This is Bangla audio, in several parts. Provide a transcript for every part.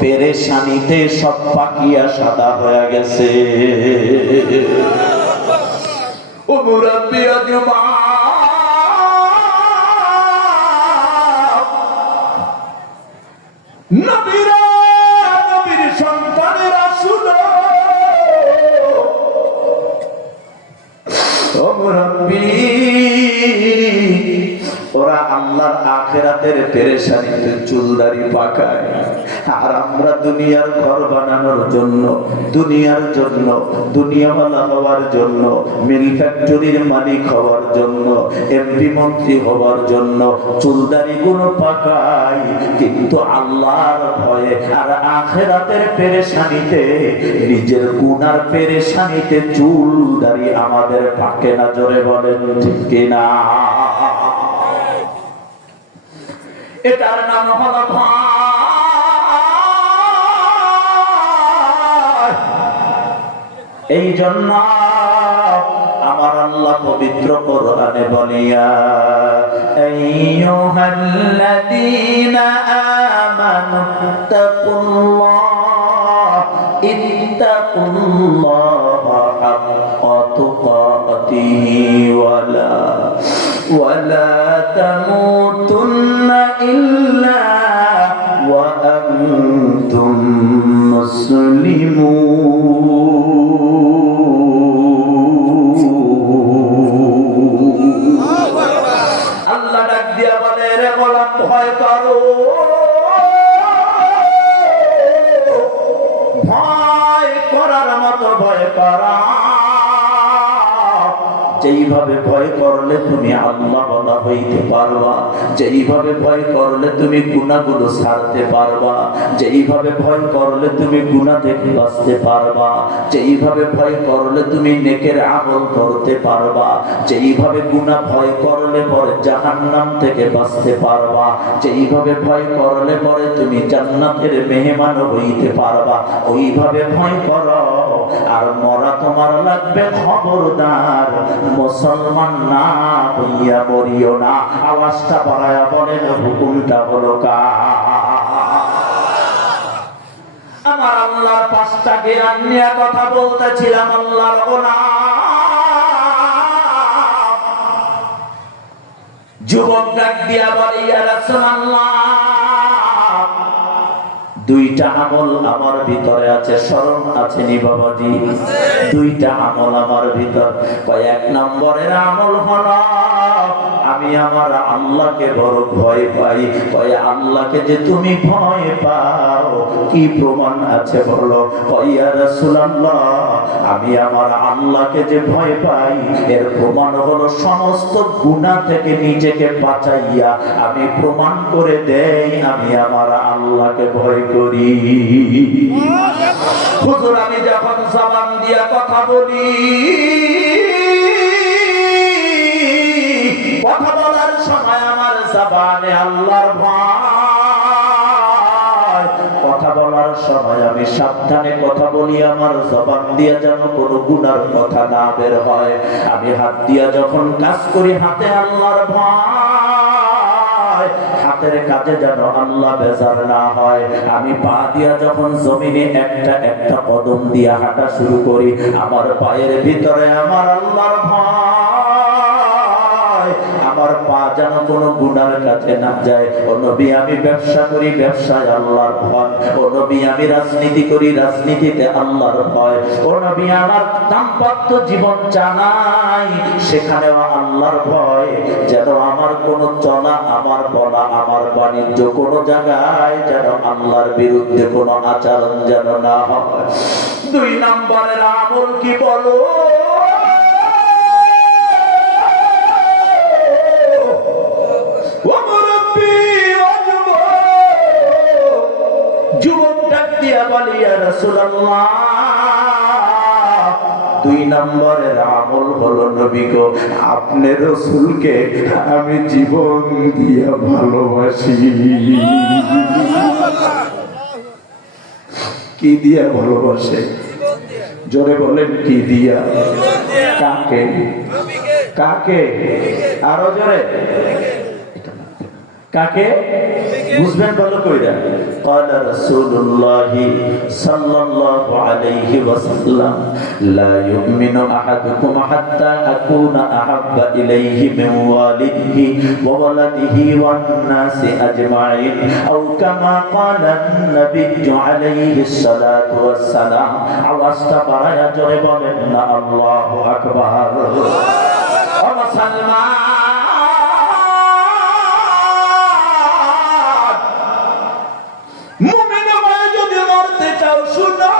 পেরেশানিতে সব পাকিয়া সাদা হয়ে গেছে। ও মুরাব্বি আজমা নবীরা নবীর সন্তানেরা শুনো, ও মুরাব্বি ওরা আল্লাহর আখিরাতের পেরেশানিতে চুলদাড়ি পাকায়, আর আমরা দুনিয়ার ঘর বানানোর জন্য, দুনিয়ার জন্য, দুনিয়াওয়ালা হওয়ার জন্য, মিল ফ্যাক্টরির মালিক হওয়ার জন্য, এমপি মন্ত্রী হওয়ার জন্য চুলদাড়ি গুলো পাকাই, কিন্তু আল্লাহর ভয়ে আর আখিরাতের পেরেশানিতে, নিজের গুনার পেরেশানিতে চুলদাড়ি আমাদের পাকে না। জোরে বলেন ঠিক কিনা? এটার নাম হলো ভয়। এই জন্য আমার আল্লাহ পবিত্র কোরআনে বলিয়া, আইয়ুহাল্লাযীনা আমানু তাকুল্লাহ ইত্তাকুল্লাহা হাক্কা তুকাতিহি ওয়ালা তামুতুন্না ইল্লা ওয়া আনতুম মুসলিমুন। আল্লাহ ডাক দিয়া বলে, রে গোলাম ভয় করো, ভয় করার মতো ভয় করা, যেইভাবে ভয় করলে তুমি আল্লাহ ওয়ালা হইতে পারবা, যেইভাবে ভয় করলে তুমি গুনাহগুলো ছাড়তে পারবা, যেইভাবে ভয় করলে তুমি গুনাহ থেকে বাঁচতে পারবা, যেইভাবে ভয় করলে তুমি নেকের আমল করতে পারবা, যেইভাবে গুনাহ ভয় করলে পরে জাহান্নাম থেকে বাঁচতে পারবা, যেইভাবে ভয় করলে পরে তুমি জান্নাতের মেহমান হইতে পারবা, ওইভাবে ভয় করো। আর মরা তোমার লাগবে খবরদার, মুসলমান না হইয়া মরিও না। আওয়াজটা বাড়ায়া বলেন, হুকুমটা হলো আমার আল্লাহর পাঁচটা জ্ঞান নিয়ে কথা বলতেছিলাম। আল্লাহর গোলাম যুবক ডাক দিয়া বলে, ইয়া রাসূলুল্লাহ, দুইটা আমল আমার ভিতরে আছে, স্মরণ আছে নি বাবাজি? দুইটা আমল আমার ভিতর। এক নম্বরের আমল হলো আমি আমার আল্লাহকে বড় ভয় পাই। আল্লাহকে যে তুমি ভয় পাও, কি প্রমাণ আছে বলো? ইয়া রাসূলুল্লাহ, আমি আমার আল্লাহকে যে ভয় পাই এর প্রমাণ হলো সমস্ত গুনাহ থেকে নিজেকে বাঁচাইয়া আমি প্রমাণ করে দেই আমি আমার আল্লাহকে ভয় করি। হুজুর, আমি যখন জবান দিয়া কথা বলি, কথা বলার সময় আমার জবানে আল্লাহর ভয়, কথা বলার সময় আমি সাবধানে কথা বলি, আমার জবান দিয়া যেন কোনো গুনার কথা না বের হয়। আমি হাত দিয়া যখন কাজ করি, হাতে আল্লাহর ভয়, হাতের কাজে যেন আল্লাহ বেজার না হয়। আমি পা দিয়া যখন জমিনে একটা একটা কদম দিয়া হাঁটা শুরু করি, আমার পায়ের ভিতরে আমার আল্লাহর ভয়, আমার পা যেন কোনো গুনার কাছে না যায়। ও নবী, আমি ব্যবসা করি, ব্যবসায় আল্লাহর ভয়। ও নবী, আমি রাজনীতি করি, রাজনীতিতে আল্লাহর ভয়। ও নবী, আমার দাম্পত্য জীবন চালাই, সেখানেও আল্লাহর ভয়। যেন আমার কোনো চলা, আমার বলা, আমার বাণিজ্য কোনো জায়গায় যেন আল্লাহর বিরুদ্ধে কোনো আচরণ যেন না হয়। দুই নম্বরের আমল কি বলো? যুবক ডাক দিয়া বলি, ইয়া রাসূলুল্লাহ, দুই নম্বরের আমল হলো নবী গো, আপনি রাসূলকে আমি জীবন দিয়া ভালোবাসি। কি দিয়া ভালোবাসে? জোরে বলেন, কি দিয়া? কাকে? কাকে? আরো জোরে। কাকে বুঝবেন ভালো কইরা قال رسول الله صلى الله عليه وسلم لا يؤمن احدكم حتى اكون احب اليه من والده وولده والناس اجمعين او كما قال النبي عليه الصلاه والسلام আওয়াজটা বাড়ায়া জোরে বলেন না আল্লাহু আকবার ও মুসলমান মুমিন হয়ে যদি মরতে চাও শুনো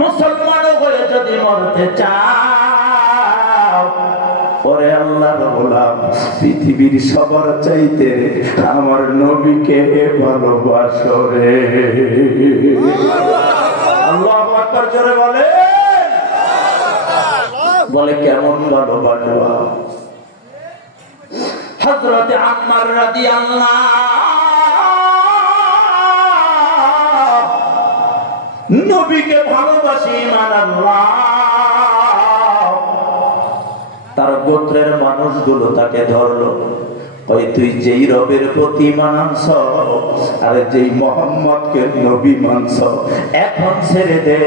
মুসলমান হয়ে যদি মরতে চাও ওরে আল্লাহর গোলাম পৃথিবীর সবার চাইতে আমার নবীকে ভালোবাসো রে আল্লাহু আকবার জোরে বলে কেমন ভালোবাসবা হযরত আম্মার রাদিয়াল্লাহু নবীকে ভালোবাসি ঈমান আল্লাহ তার গোত্রের মানুষগুলো তাকে ধরলো কই তুই যেই রবের প্রতি মানছ আর যেই মুহাম্মদকে নবী মানছ এখন ছেড়ে দে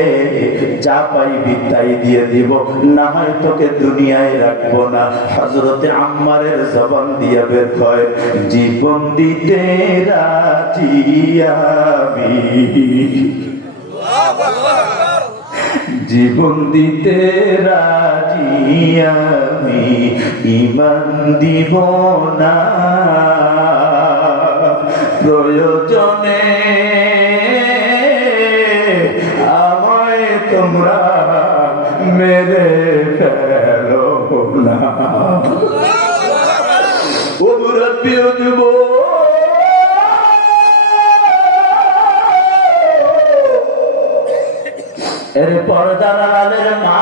যা পাইবি তাই দিয়ে দিব না হয় তোকে দুনিয়ায় রাখবো না হযরতে আম্মারের জবান দিয়ে বের হয় জীবন দিতে রাজি আমি জীবন দিতে রাজি আমি ঈমান দিব না প্রয়োজনে আমায় তোমরা মেরে ফেলো না ও মুরব্বি ও যুবক এরপর দালালের মা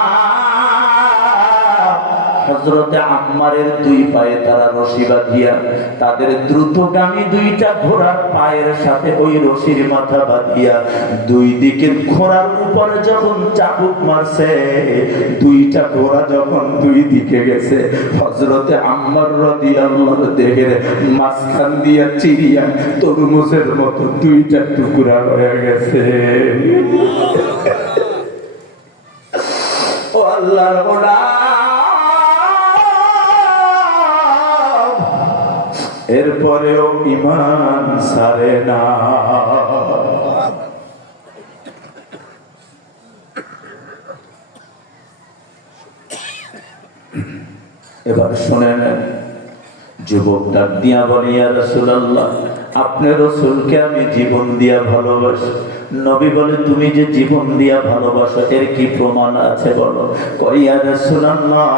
হযরতে আম্মারের দুই পায়ে তারা রশি বাঁধিয়া তাদের দ্রুতগামী দুইটা ঘোড়ার পায়ের সাথে ওই রশির মাথা বাঁধিয়া দুই দিকের ঘোড়ার উপরে যখন চাবুক মারছে দুইটা ঘোড়া যখন দুই দিকে গেছে হযরতে আম্মার রাদিয়াল্লাহু দেহের মাঝখান দিয়া চিরিয়া তরমুজের মতো দুইটা টুকরা হয়ে গেছে ও আল্লাহর গোলাম এরপরেও ঈমান ছাড়ে না এবার শুনেন যুবক ডাক দিয়া বলে ইয়া রাসূলুল্লাহ আপনি রাসূলকে আমি জীবন দিয়া ভালোবাসি নবী বলে তুমি যে জীবন দিয়া ভালোবাসো এর কি প্রমাণ আছে বলো কই ইয়া রাসূলুল্লাহ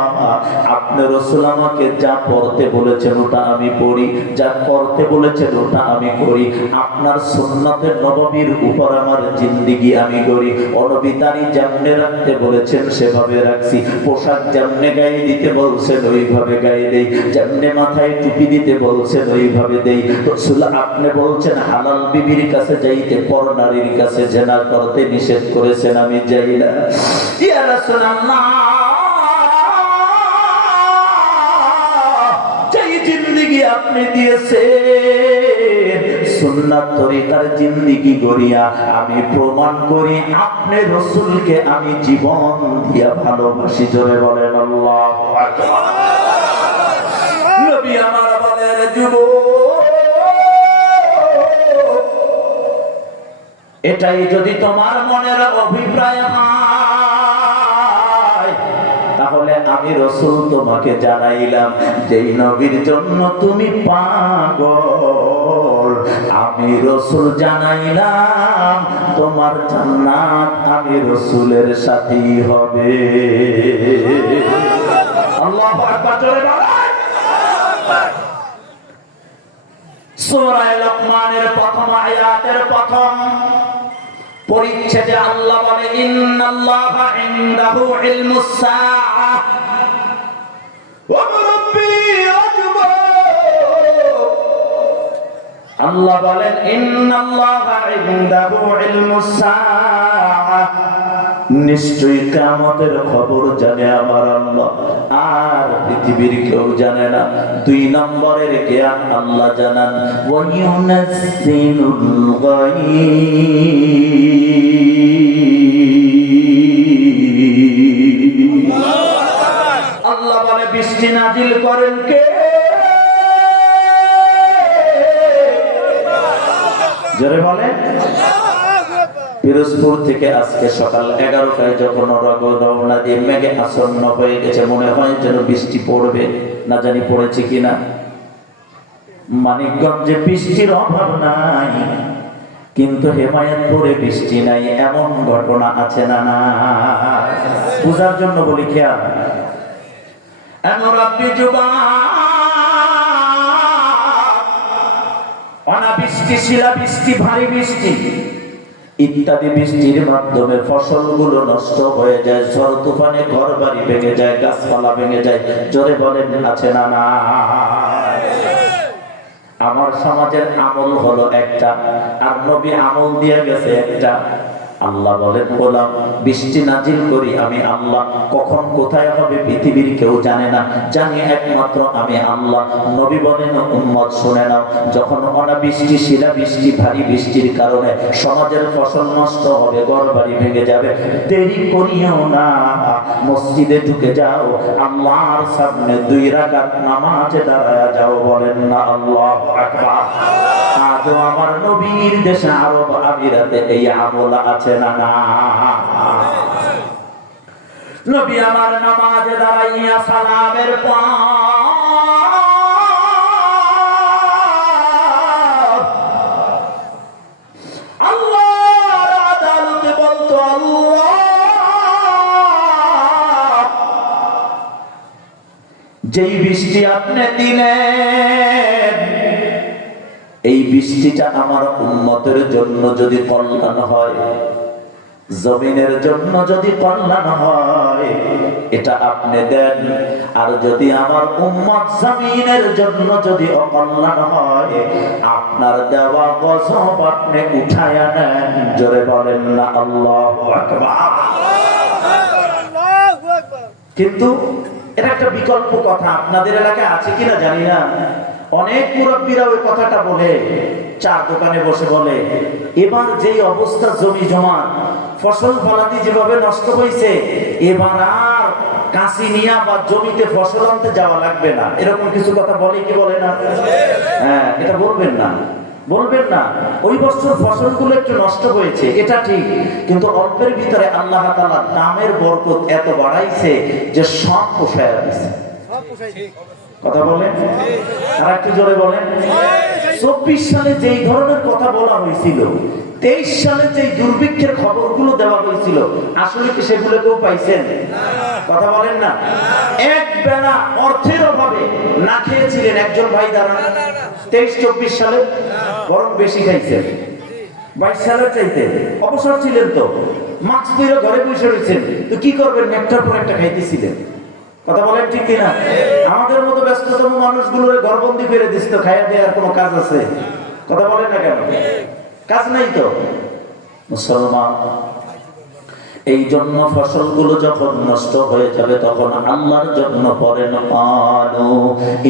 আপনি রাসূল আমাকে যা পড়তে বলেছেন ওটা আমি পড়ি যা করতে বলেছেন ওটা আমি করি আপনার সুন্নাতে নববীর উপর আমার জিন্দেগি আমি করি নবী দাড়ি যেমনে রাখতে বলেছেন সেভাবে রাখছি পোশাক যেমনে গায়ে দিতে বলছেন ওইভাবে গায়ে দেই যেমনে মাথায় টুপি দিতে বলছেন ওইভাবে দেই রাসূল আপনি বলছেন হালাল বিবির কাছে যাইতে পর নারীর কাছে জেনা করতে নিষেধ করেছেন আমি যাই না ইয়া রাসূলুল্লাহ যেই জিন্দেগি আপনি দিয়েছেন সুন্নাত তরিকার জিন্দেগি গড়িয়া আমি প্রমাণ করি আপনি রাসূলকে আমি জীবন দিয়া ভালোবাসি জোরে বলেন আল্লাহু আকবার নবী আমার বলেন যুবক এটাই যদি তোমার মনের অভিপ্রায় হয় তাহলে আমি রাসূল তোমাকে জানাইলাম যেই নবীর জন্য তুমি পাগল আমি রাসূল জানাইলাম তোমার জান্নাত আমি রাসূলের সাথেই হবে আল্লাহু আকবার জোরে বলেন সূরা লোকমানের প্রথম আয়াতের প্রথম পরিচ্ছেদে আল্লাহ বলে ইন্নাল্লাহা ইনদাহু ইলমুস সাআ ওয়া রাব্বি আজবা আল্লাহ বলেন ইন্নাল্লাহা ইনদাহু ইলমুস সাআ নিশ্চয়ই কিয়ামতের খবর জানে আমার আল্লাহ, আর পৃথিবীর কেউ জানে না। 2 নম্বরের জ্ঞান আল্লাহ জানান, ওয়া ইউনাজ্জিলুল গায়ব। আল্লাহ বলে বৃষ্টি নাজিল করেন কে? জোরে বলে। পিরোজপুর থেকে আজকে সকাল 11টায় যখন রওনা দিয়ে মেঘে আসন্ন হয়ে গেছে, মনে হয় যেন বৃষ্টি পড়বে, না জানি পড়েছে কিনা। মানিকগঞ্জে বৃষ্টির অভাব নাই, কিন্তু হেমায়েতপুরে বৃষ্টি নাই, এমন ঘটনা আছে না? না, বুঝার জন্য বলি, খেয়াল। অনাবৃষ্টি, শিলাবৃষ্টি, ভারী বৃষ্টি ইত্যাদি বৃষ্টির মাধ্যমে ফসলগুলো নষ্ট হয়ে যায়, ঝড় তুফানে ঘর বাড়ি ভেঙে যায়, গাছপালা ভেঙে যায়। জোরে বলেন আছে না? না। আমার সমাজের আমল হলো একটা, আর নবী আমল দিয়ে গেছে একটা। আল্লাহ বলেন, গোলাম বৃষ্টি নাজিল করি আমি আল্লাহ, কখন কোথায় হবে পৃথিবীর কেউ জানে না, জানি একমাত্র আমি আল্লাহ। নবী বলেন, উম্মত শুনে নাও, যখন অনাবৃষ্টি, শিলাবৃষ্টি, ভারী বৃষ্টির কারণে সমাজের ফসল নষ্ট হবে, ঘর বাড়ি ভেঙে যাবে, দেরি করিও না, মসজিদে ঢুকে যাও, আল্লাহর সামনে 2 রাকাত নামাজে দাঁড়ায়া যাও। বলেন না আল্লাহু আকবার। আজও আমার নবীর দেশে আরব আমিরাতে এই আমল আছে না? না। নবী আমার নামাজে দাঁড়াইয়া সালামের পর আল্লাহর আদালতে বলতো, আল্লাহ যেই বৃষ্টি আপনি দিলেন, এই বৃষ্টিটা আমার উম্মতের জন্য যদি কল্যাণ হয়, জমিনের জন্য যদি কল্যাণ হয়, এটা আপনি দেন। আর যদি আমার উম্মত জমিনের জন্য যদি অকল্যাণ হয়, আপনার দেওয়া গজব আপনি উঠায়া নেন। জোরে বলেন না আল্লাহু আকবার। কিন্তু এটা একটা বিকল্প কথা, আপনাদের এলাকায় আছে কিনা জানি না। অনেক মুরব্বীরা ওই কথাটা বলে, চার দোকানে বসে বলে, এবার যেই অবস্থা জমি জমা, ফসল ফলাদি যেভাবে নষ্ট হয়েছে, এবার আর কাঁচি নিয়া বা জমিতে ফসল আনতে যাওয়া লাগবে না, এরকম কিছু কথা বলে কি বলে না? হ্যাঁ, এটা বলবেন না, বলবেন না। ওই বছর ফসলগুলো একটু নষ্ট হয়েছে, এটা ঠিক, কিন্তু অল্পের ভিতরে আল্লাহ তাআলা দামের বরকত এত বাড়াইছে যে সব পোষায় দিয়েছে। কথা বলেন, আর একটু জোরে বলেন। 24 সালে যেই ধরনের কথা বলা হয়েছিল, 23 সালে যেই দুর্ভিক্ষের খবরগুলো দেওয়া হয়েছিল, আসলে কি সেগুলো কেউ পাইছেন? কথা বলেন না। এক বেলা অর্থের অভাবে না খেয়েছিলেন একজন ভাই দাঁড়ান 23-24 সালে, বরং বেশি খাইছেন 22 সালের চাইতে। অবসর ছিলেন তো, মাস্ক পরে ঘরে বসে রয়েছেন, তো কি করবেন, একটার পর একটা খাইতেছিলেন। কথা বলেন ঠিক কিনা? আমাদের মতো ব্যস্ততম মানুষগুলোর ঘরবন্দি করে দিস, তো খাইয়া দেওয়ার কোনো কাজ আছে? কথা বলেন না কেন? কাজ নাই তো। মুসলমান, এই জন্য ফসলগুলো যখন নষ্ট হয়ে যাবে, তখন আল্লাহর জন্য পড়েন, ক্বালু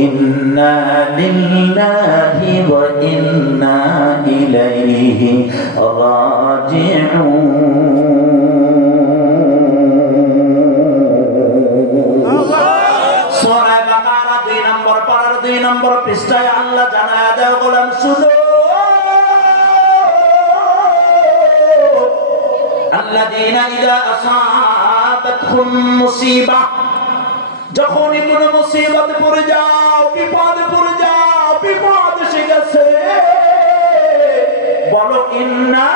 ইন্না লিল্লাহি ওয়া ইন্না ইলাইহি রাজিউন। সূরা বাকারা 2 নম্বর পারার 2 নম্বর পৃষ্ঠায় আল্লাহ জানায়া দেয়, গোলাম শুনো, আল্লাযীনা ইযা আসাবাতহুম মুসিবা, যখনই কোন মুসিবতে পড়ে যাও, বিপদে পড়ে যাও, বিপদ এসে গেছে, বলো ইন্না,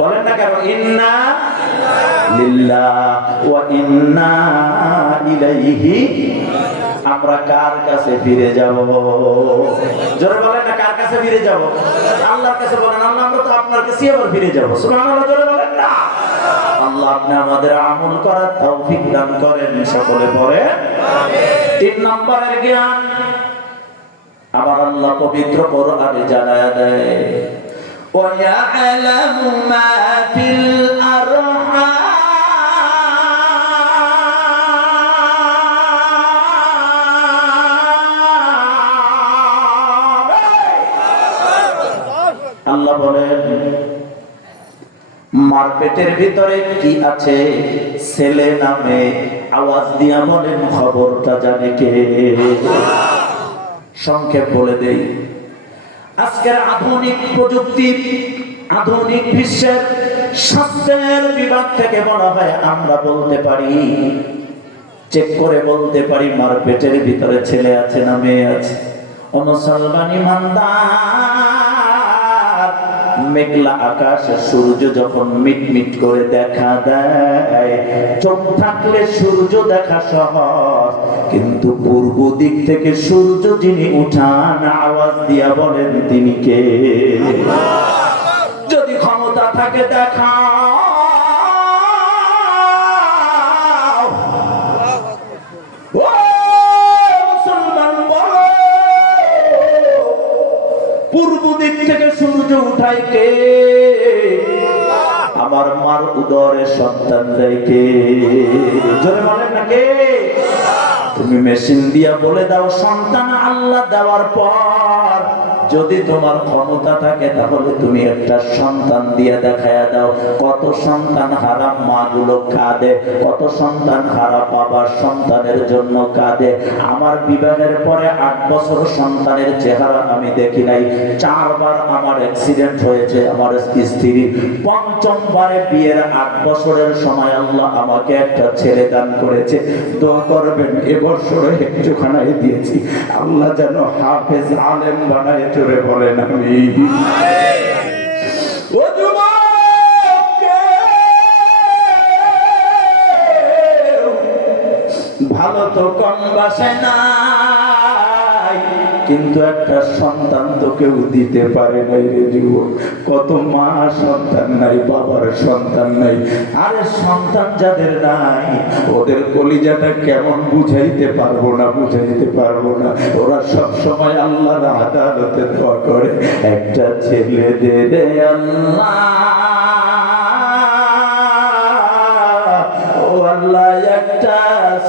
বলেন না কেন, ইন্না লিল্লাহ ওয়া ইন্না ইলাইহি, আমরা কার কাছে ফিরে যাব? জোরে বলেন না, কার কাছে ফিরে যাব? আল্লাহর কাছে বলেন, আল্লাহ আমরা তো আপনার কাছে আবার ফিরে যাব। সুবহানাল্লাহ, জোরে বলেন না। আল্লাহ আপনি আমাদের আমল করার তৌফিক দান করেন, সকলে পড়ে আমিন। 3 নম্বরের জ্ঞান আবার আল্লাহ পবিত্র কোরআনে জানায়া দেয়, ওয়া ইয়ালামু মা ফিল আরহাম আল্লাহ বলেন মার পেটের ভিতরে কি আছে ছেলে নামে আওয়াজ দিয়া বলেন খবরটা জানে কে? সংক্ষেপ বলে দেই, আজকের আধুনিক প্রযুক্তি, আধুনিক বিশ্বের স্বাস্থ্যের বিভাগ থেকে বলা হয় আমরা বলতে পারি, চেক করে বলতে পারি মার পেটের ভিতরে ছেলে আছে না মেয়ে আছে। ও মুসলমান ইমানদার, মেঘলা আকাশে সূর্য যখন মিটমিট করে দেখা দেয়, চোখ থাকলে সূর্য দেখা সহজ, কিন্তু পূর্ব দিক থেকে সূর্য যিনি উঠান আওয়াজ দিয়া বলেন তিনি কে? যদি ক্ষমতা থাকে দেখা পূর্ব দিক থেকে সূর্য উঠায় কে? আমার মার উদরে সন্তান দেয় কে? জোরে বলেন না কে? তুমি মেশিন দিয়া বলে দাও সন্তান আল্লাহ দেওয়ার পর, যদি তোমার ক্ষমতা থাকে তাহলে তুমি একটা সন্তান দিয়ে দেখায়া দাও। কত সন্তান হারা মা গুলো কাঁদে, কত সন্তান হারা বাবার সন্তানের জন্য কাঁদে। আমার বিবাহের পরে 8 বছর সন্তানের চেহারা আমি দেখি নাই। 4 বার আমার অ্যাক্সিডেন্ট হয়েছে আমার স্ত্রী। 5ম বারে বিয়ের 8 বছরের সময় আল্লাহ আমাকে একটা ছেলে দান করেছে। দোয়া করবেন এবছরে একটুখানাই দিয়েছি, আল্লাহ যেন হাফেজ আলেম বানায়। চলে বলেন আমি ও যুবক, ভালো তো কম বাসে নাই, কিন্তু একটা সন্তান তো কেউ দিতে পারে নাই রে যুবক। কত মা সন্তান নাই, বাবার সন্তান নাই। আরে সন্তান যাদের নাই ওদের কলিজাটা কেমন বুঝাইতে পারবো না, বুঝাইতে পারবো না। ওরা সব সময় আল্লাহর আদালতে দোয়া করে, একটা ছেলে দে রে আল্লাহ, ও আল্লাহ একটা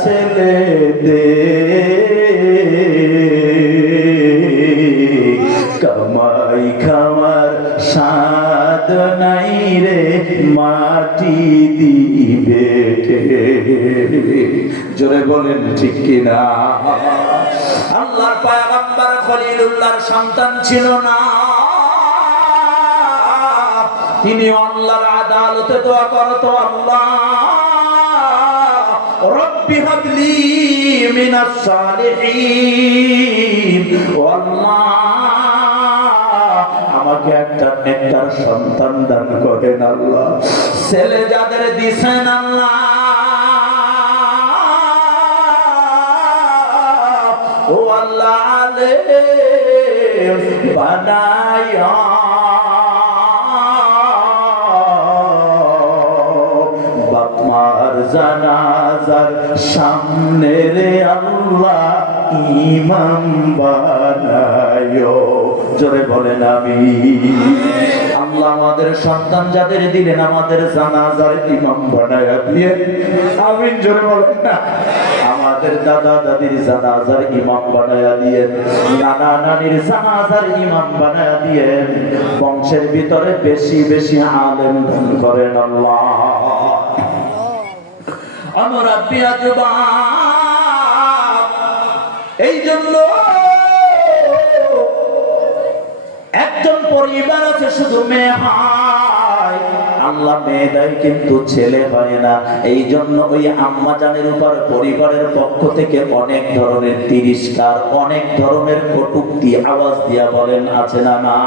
ছেলে দে, কামাই খাওয়ার স্বাদ নাই রে মাটি দিবে কে? জোরে বলেন ঠিক কিনা? আল্লাহর পয়গম্বর খলিলুল্লাহর সন্তান ছিল না, তিনি আল্লাহর আদালতে দোয়া করতো, আল্লাহ রব্বি হাবলি মিনাস সালিহিন, ও আল্লাহ আমাকে একটা নেককার সন্তান দান করেন আল্লাহ। ছেলে যাদের দিছেন আল্লাহ, ও আল্লাহ আলেম বানায়া বাপমার জানাজার সামনে রে আল্লাহ ইমাম বানায়ো। জোরে বলেন আমি। আল্লাহ আমাদের সন্তান যাদের দিলেন আমাদের জানাজার ইমাম বানায়া দিয়ে আমিন। জোরে বলেন না। আমাদের দাদা দাদির জানাজার ইমাম বানায়া দিয়ে, নানা নানির জানাজার ইমাম বানায়া দিয়ে, বংশের ভিতরে বেশি বেশি আলেম দান করেন আল্লাহ। অনুরাব্বি আজবা, এই জন্য একজন পরিবার আছে শুধু মেয়ে হয়, আল্লাহ মেয়ে দেয় কিন্তু ছেলে হয় না। এই জন্য ওই আম্মা জানের উপর পরিবারের পক্ষ থেকে অনেক ধরনের তিরস্কার, অনেক ধরনের কটূক্তি আওয়াজ দিয়া বলেন আছে না? না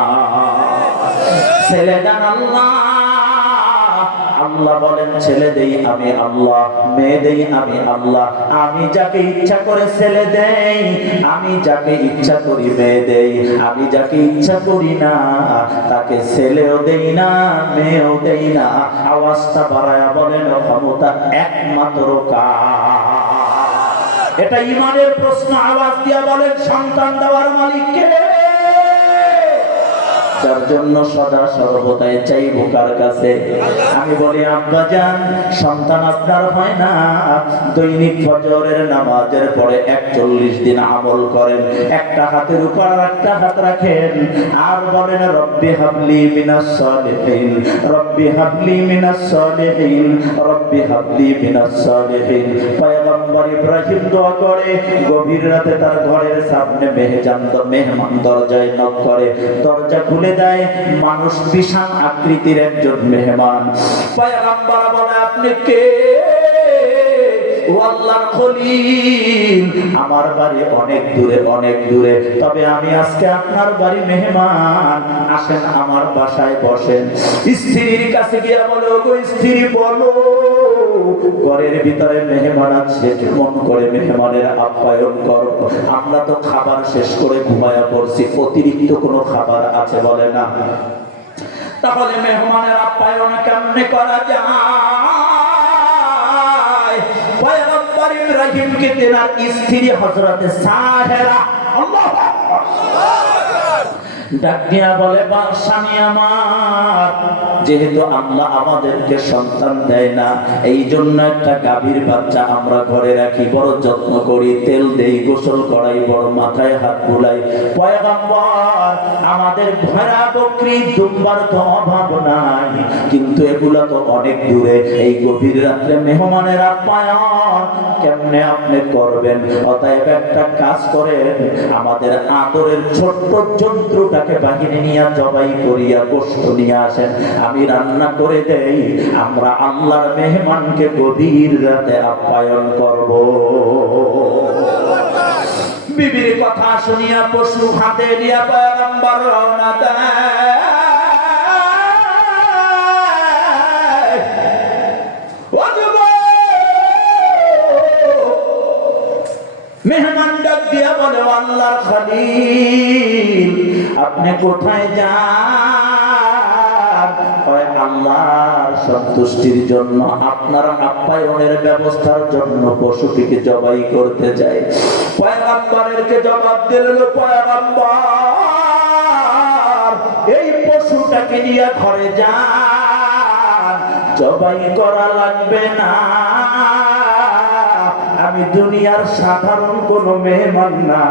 ছেলে দেন আল্লাহ, আল্লাহ বলেন ছেলে দেই আমি আল্লাহ, মেয়ে দেই আমি আল্লাহ। আমি যাকে ইচ্ছা করে ছেলে দেই, আমি যাকে ইচ্ছা করি মেয়ে দেই, আমি যাকে ইচ্ছা করি না তাকে ছেলেও দেই না মেয়েও দেই না। আওয়াজটা বাড়ায়া বলেন ক্ষমতা একমাত্র কার? এটা ইমানের প্রশ্ন। আওয়াজ দিয়া বলেন সন্তান দেওয়ার মালিক কে? যার জন্য সদা সর্বদাই চাইবো কার কাছে? আমি বলি আব্বা জান, সন্তান আপনার হয় না, দৈনিক ফজরের নামাজের পরে 41 দিন আমল করেন, একটা হাতের উপর একটা হাত রাখেন আর বলেন রব্বি হাবলি মিনাস সালিহিন, রব্বি হাবলি মিনাস সালিহিন, রব্বি হাবলি মিনাস সালিহিন। পয়গম্বর ইব্রাহিম দোয়া করে, গভীর রাতে তার ঘরের সামনে মেহমান দরজায় নক করে, দরজা খুলে দেয়, মানুষ বিশাল আকৃতির একজন মেহমান। পয়গম্বর বলে আপনি কে? ও আল্লাহর খলিল, আমার বাড়ি অনেক দূরে অনেক দূরে, তবে আমি আজকে আপনার বাড়ি মেহমান, আসেন আমার বাসায় বসেন। স্ত্রীর কাছে গিয়ে বলে ওগো স্ত্রী বলো, ঘরের ভিতরে মেহমান আছে, কেমন করে মেহমানের আপ্যায়ন করব? আমরা তো খাবার শেষ করে ঘুমায়া পড়ছি, অতিরিক্ত কোনো খাবার আছে বলে না, তাহলে মেহমানের আপ্যায়ন কেমনে করা যায়? পয়গম্বর ইব্রাহিমকে তেনার স্ত্রী হযরতে সাহেরা আল্লাহু আকবার ডাক দিয়া বলে, স্বামী আমার, যেহেতু আল্লাহ আমাদেরকে সন্তান দেয় না, এই জন্য একটা গাভীর বাচ্চা আমরা ঘরে রাখি, বড় যত্ন করি, তেল দেই, গোসল করাই, বড় মাথায় হাত বুলাই। পয়গম্বর, আমাদের ভেড়া বকরি দুম্বার তো অভাব নাই, কিন্তু এগুলা তো অনেক দূরে, এই গভীর রাত্রে মেহমানের আপ্যায়ন কেমনে আপনি করবেন? অতএব একটা কাজ করেন, আমাদের আদরের ছোট্ট জন্তুটাকে বাহিরে নিয়ে জবাই করিয়া গোশত নিয়ে আসেন, আমি রান্না করে দেই, আমরা আল্লাহর মেহমানকে গভীর রাতে আপ্যায়ন করব। বিবির কথা শুনিয়া পশু হাতে দিয়া পয়গম্বর রওনা দেয়। মেহমান ডাক দিয়া বলে, আল্লাহর খলিল, আপনি কোথায় যান? আল্লাহর সন্তুষ্টির জন্য, আপনার আপ্যায়নের ব্যবস্থার জন্য পশুটিকে জবাই করতে চাই। পয়গম্বরকে জবাব দিলেন, পয়গম্বর, এই পশুটাকে নিয়ে ঘরে যান, জবাই করা লাগবে না, আমি দুনিয়ার সাধারণ কোন মেহমান না,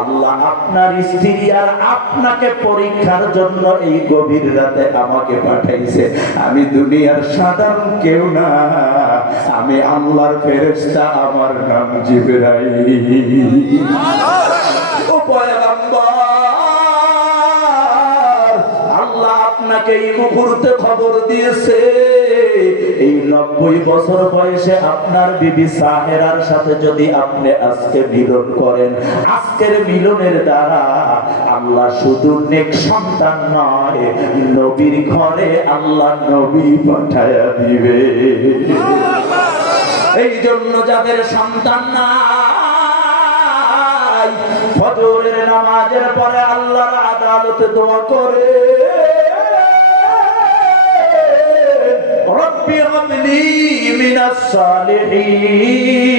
আল্লাহ আপনার স্ত্রী আর আপনাকে পরীক্ষার জন্য এই গভীর রাতে আমাকে পাঠাইছে, আমি দুনিয়ার সাধারণ কেউ না, আমি আল্লাহর ফেরেশতা, আমার নাম জিবরাইল। ও পয়গম্বর, আল্লাহ আপনাকে এই মুহূর্তে খবর দিয়েছে, এই 90 বছর বয়সে আপনার বিবি সাহেরার সাথে যদি আপনি আজকে মিলন করেন, আজকের মিলনের দ্বারা আল্লাহ শুধু নেক সন্তান নয়, নবীর ঘরে আল্লাহ নবী পাঠায়া দিবে। এই জন্য যাদের সন্তান নাই, ফজরের নামাজের পরে আল্লাহর আদালতে দোয়া করে, রব্বি হাবলি মিনাস সালিহিন,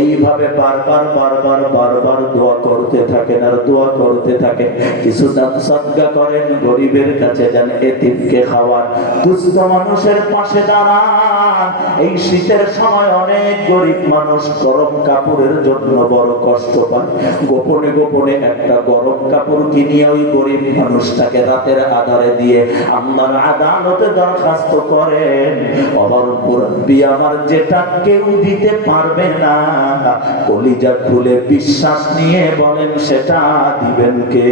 এইভাবে বারবার বারবার বারবার দোয়া করতে থাকেন আর দোয়া করতে থাকেন। কিছু দান সদকা করেন, গরিবের কাছে যান, এতিমকে খাওয়ান, দুস্থ মানুষের পাশে দাঁড়ান। এই শীতের সময় অনেক গরিব মানুষ গরম কাপড়ের জন্য বড় কষ্ট পায়, গোপনে গোপনে একটা গরম কাপড় কিনিয়ে ওই গরিব মানুষটাকে রাতের আধারে দিয়ে আল্লাহর আদালতে দরখাস্ত করেন, রব্বি আমার যেটা কেউ দিতে পারবে না, কলিজা খুলে বিশ্বাস নিয়ে বলেন সেটা দিবেন কে?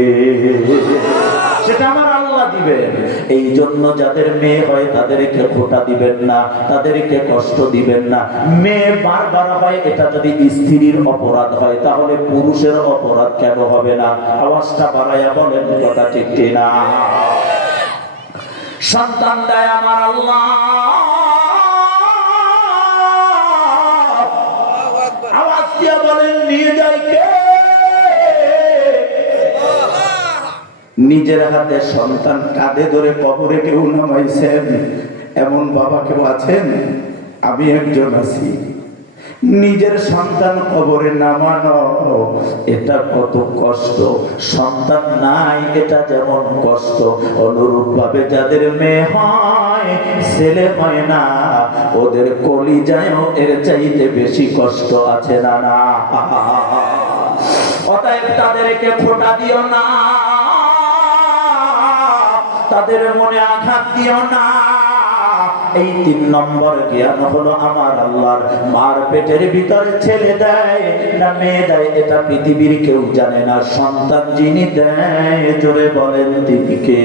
সেটা আমার আল্লাহ দিবেন। এই জন্য যাদের মেয়ে হয় তাদেরকে খোটা দিবেন না, তাদেরকে কষ্ট দিবেন না। মেয়ে বারবার হয়, এটা যদি স্ত্রীর অপরাধ হয় তাহলে পুরুষের অপরাধ কেন হবে না? আওয়াজটা বাড়াইয়া বলেন, কথা ঠিক না? সন্তান দেয় আমার আল্লাহ, আওয়াজ দিয়া বলেন, নিয়ে যায় কে? নিজের হাতে সন্তান কাঁধে ধরে কবরে কেউ নামাইছেন, এমন বাবা কেউ আছেন? আমি একজন আছি। নিজের সন্তান কবরে নামানো এটা কত কষ্ট, সন্তান নাই এটা যেমন কষ্ট, অনুরূপ ভাবে যাদের মেয়ে হয় ছেলে হয় না ওদের কলিজায়ও এর চাইতে বেশি কষ্ট আছে না না। অতএব তাদেরকে খোঁটা দিও না, তাদের মনে আঘাত দিও না। এই 3 নম্বর জ্ঞান হলো আমার আল্লাহর মার পেটের ভিতরে ছেলে দেয় না মেয়ে দেয় এটা পৃথিবীর কেউ জানে না। সন্তান যিনি দেয় জোরে বলেন তিনি কে?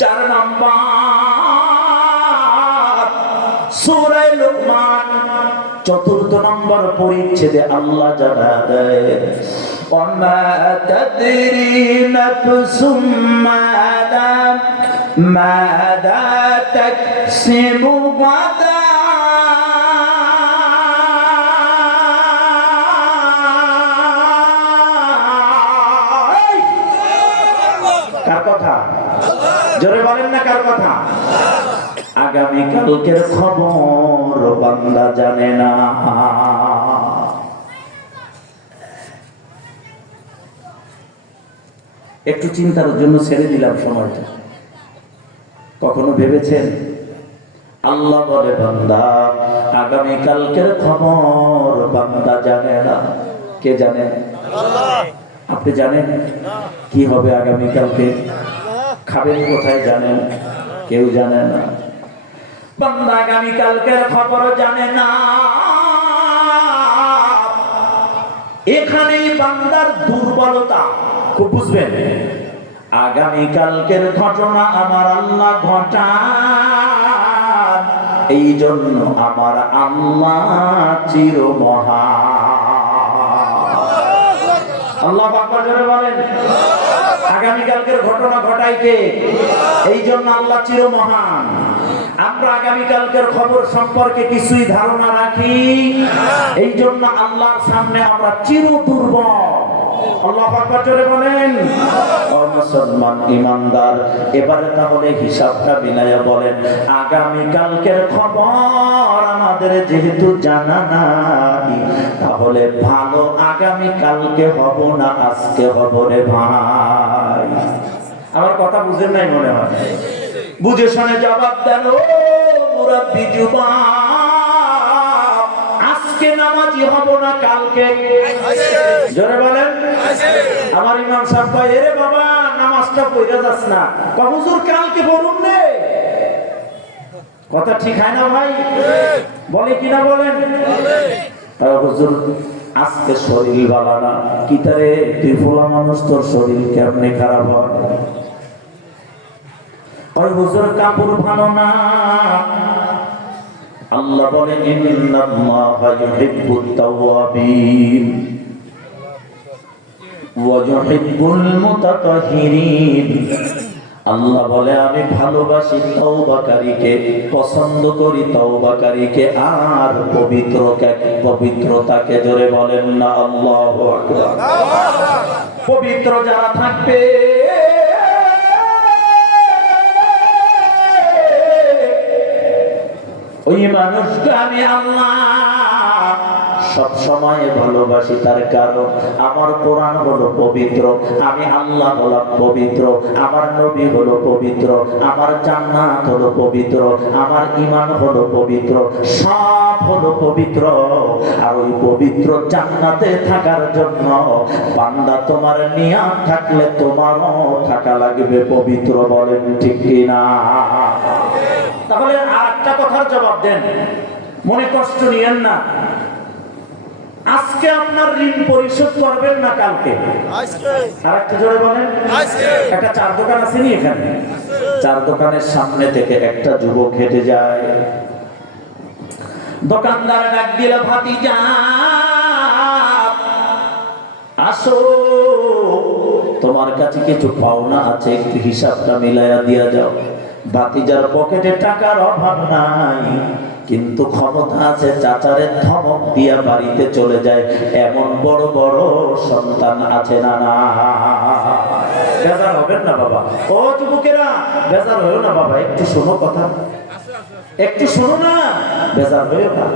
4 নম্বর সূরা লুকমান 4th নম্বর পরিচ্ছেদে আল্লাহ জানা দেয় وما تدري نفس ماذا تكسب غدا কার কথা? জোরে বলেন না কার কথা? আগামী কালকের খবর বান্দা জানে না। একটু চিন্তার জন্য ছেড়ে দিলাম সময়টা। কখনো ভেবেছেন? আল্লাহ বলে বান্দা আগামী কালকের খবর বান্দা জানে না। কে জানে? আল্লাহ। আপনি জানেন কি হবে আগামী কালকে? খাবেন কোথায় জানেন? কেউ জানে না। বান্দা আগামী কালকের খবর জানে না। এখানেই বান্দার দুর্বলতা খুব বুঝবেন। আগামী কালকের ঘটনা আমার আল্লাহ ঘটান, এই জন্য আমার আল্লাহ চিরমহান। আল্লাহু আকবার জোরে বলেন। আগামী কালকের ঘটনা ঘটাইতে এই জন্য আল্লাহ চিরমহান। আমরা আগামী কালকের খবর সম্পর্কে কিছুই ধারণা রাখি, এই জন্য আল্লাহর সামনে আমরা চির দুর্বল। আল্লাহু আকবার জোরে বলেন। ও মুসলমান ঈমানদার, এবারে তাহলে হিসাবটা মিলাইয়া বলেন আগামী কালকের খবর আমাদের যেহেতু জানা নাই, তাহলে ভালো আগামী কালকে হব না আজকে হব রে ভাই? আমার কথা বুঝেন নাই মনে হয়। বুঝে শুনে জবাব দেন ও মুরাব্বি যুবক, আজকে নামাজি হব না কালকে? জোরে বলেন। আমার ইমাম সাহেব কয় এরে বাবা নামাজটা পড়া যাস না। কয় হুজুর কালকে পড়ুন নে। কথা ঠিক হয় না ভাই? বলে কিনা বলেন? হুজুর আজকে শরীর ভালো না। কি তারে তুই ফোলা মানুষ, তোর শরীর কেমনে খারাপ হয়? ওই হুজুর কাপড় ভালো না। আল্লাহ বলে ইন্নাল্লাহা ইউহিব্বুত তাওয়াবিন ওয়া ইউহিব্বুল মুতাতাহহিরিন। আল্লাহ বলে আমি ভালোবাসি তওবাকারীকে, পছন্দ করি তওবাকারীকে আর পবিত্রতাকে। জোরে বলেন না আল্লাহু আকবার। পবিত্র যারা থাকবে ওই মানুষকে আমি আল্লাহ সব সময় ভালোবাসি। তার কারণ আমার কোরআন হলো পবিত্র, আমি আল্লাহ হলাম পবিত্র, আমার নবী হলো পবিত্র, আমার জান্নাত হলো পবিত্র, আমার ঈমান হলো পবিত্র, সব হলো পবিত্র। আর ওই পবিত্র জান্নাতে থাকার জন্য বান্দা তোমার নিয়ত থাকলে তোমারও থাকা লাগবে পবিত্র। বলেন ঠিক কিনা? তাহলে আরেকটা কথার জবাব দেন, মনে কষ্ট নিয়েন না। আজকে আপনার ঋণ পরিশোধ করবেন না কালকে? আরেকটা জোরে বলেন। একটা চার দোকান আছে নি এখানে? চার দোকানের সামনে থেকে একটা যুবক হেঁটে যায়। দোকানদার ডাক দিল ভাতিজা আসো, তোমার কাছে কিছু পাওনা আছে, একটু হিসাবটা মিলাইয়া দিয়া যাও। ভাতিজার পকেটে টাকার অভাব নাই, কিন্তু ক্ষমতা আছে চাচারে ধমক দিয়া বাড়িতে চলে যায়। এমন বড় বড় সন্তান আছে না? না বেজার হবেন না বাবা। ও যুবকেরা বেজার হইও না বাবা, একটু শোনো কথা, একটু শোনো না, বেজার হইও না।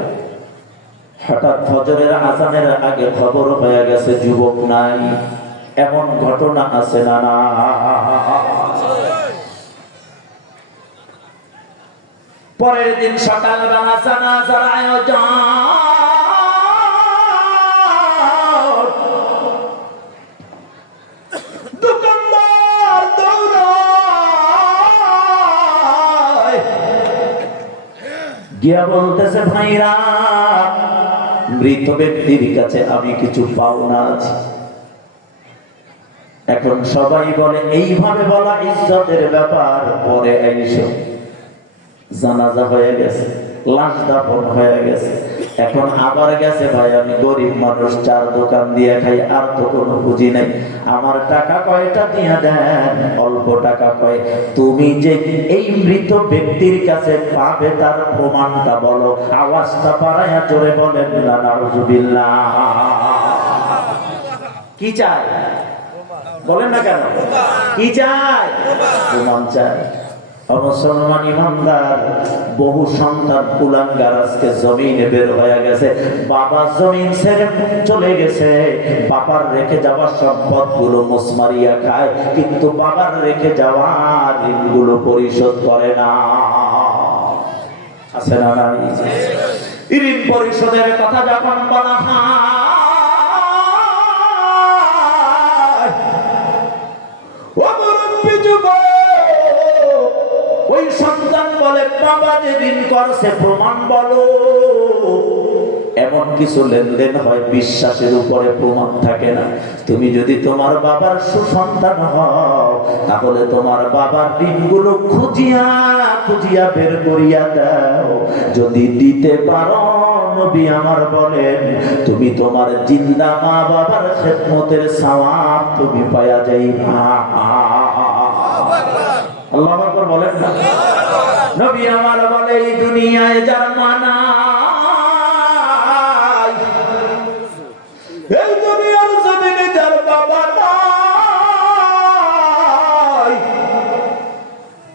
হঠাৎ ফজরের আজানের আগে খবর হয়ে গেছে যুবক নাই। এমন ঘটনা আছে না? না, পরের দিন সকালবেলা জানাজার আয়োজন, দোকানদার দৌড়ায় গিয়া বলতেছে, ভাইরা মৃত ব্যক্তির কাছে আমি কিছু পাওনা আছে। এখন সবাই বলে এইভাবে বলা ইজ্জতের ব্যাপার, পরে আইসো জানাজা হয়ে গেছে, লাশ দাফন হয়ে গেছে, এখন আবার গেছে, ভাই আমি গরিব মানুষ, চার দোকান দিয়ে খাই, আর তো কোনো পুঁজি নাই, আমার টাকা কয়টা দিয়ে দেন। অল্প টাকা কয়। তুমি যে এই মৃত ব্যক্তির কাছে পাবে তার প্রমাণটা বলো। আওয়াজটা বাড়াইয়া জোরে বলেন না নাউজুবিল্লাহ। কি চাই বলেন না কেন? কি চাই? প্রমাণ চাই। মুসলমান ইমানদার, বহু সন্তান কুলাঙ্গার আজকে জমিনে বের হয়ে গেছে। বাবা জমিন ছেড়ে চলে গেছে, বাবার রেখে যাওয়া সম্পদ গুলো মুসমারিয়া খায়, কিন্তু বাবার রেখে যাওয়া ঋণগুলো পরিশোধ করে না। আছে না নাই? ঋণ পরিশোধের কথা যখন বলা হয়, ওই সন্তান বলে, বাবা যে ঋণ করছে প্রমাণ বলো। এমন কিছু লেনদেন হয় বিশ্বাসের উপরে প্রমাণ থাকে না। তুমি যদি তোমার বাবার সুসন্তান হও, তাহলে তোমার বাবার ঋণগুলো খুঁজিয়া খুঁজিয়া বের করিয়া দাও। যদি দিতে পারো, নবী আমার বলেন, তুমি তোমার জিন্দা মা বাবার খেদমতের সওয়াব তুমি পাওয়া যাইবা। আল্লাহু আকবার বলেন না? নবী আমার বলে, এই দুনিয়ায় যার মা নাই, এই দুনিয়ার জমিনে যার বাবা নাই,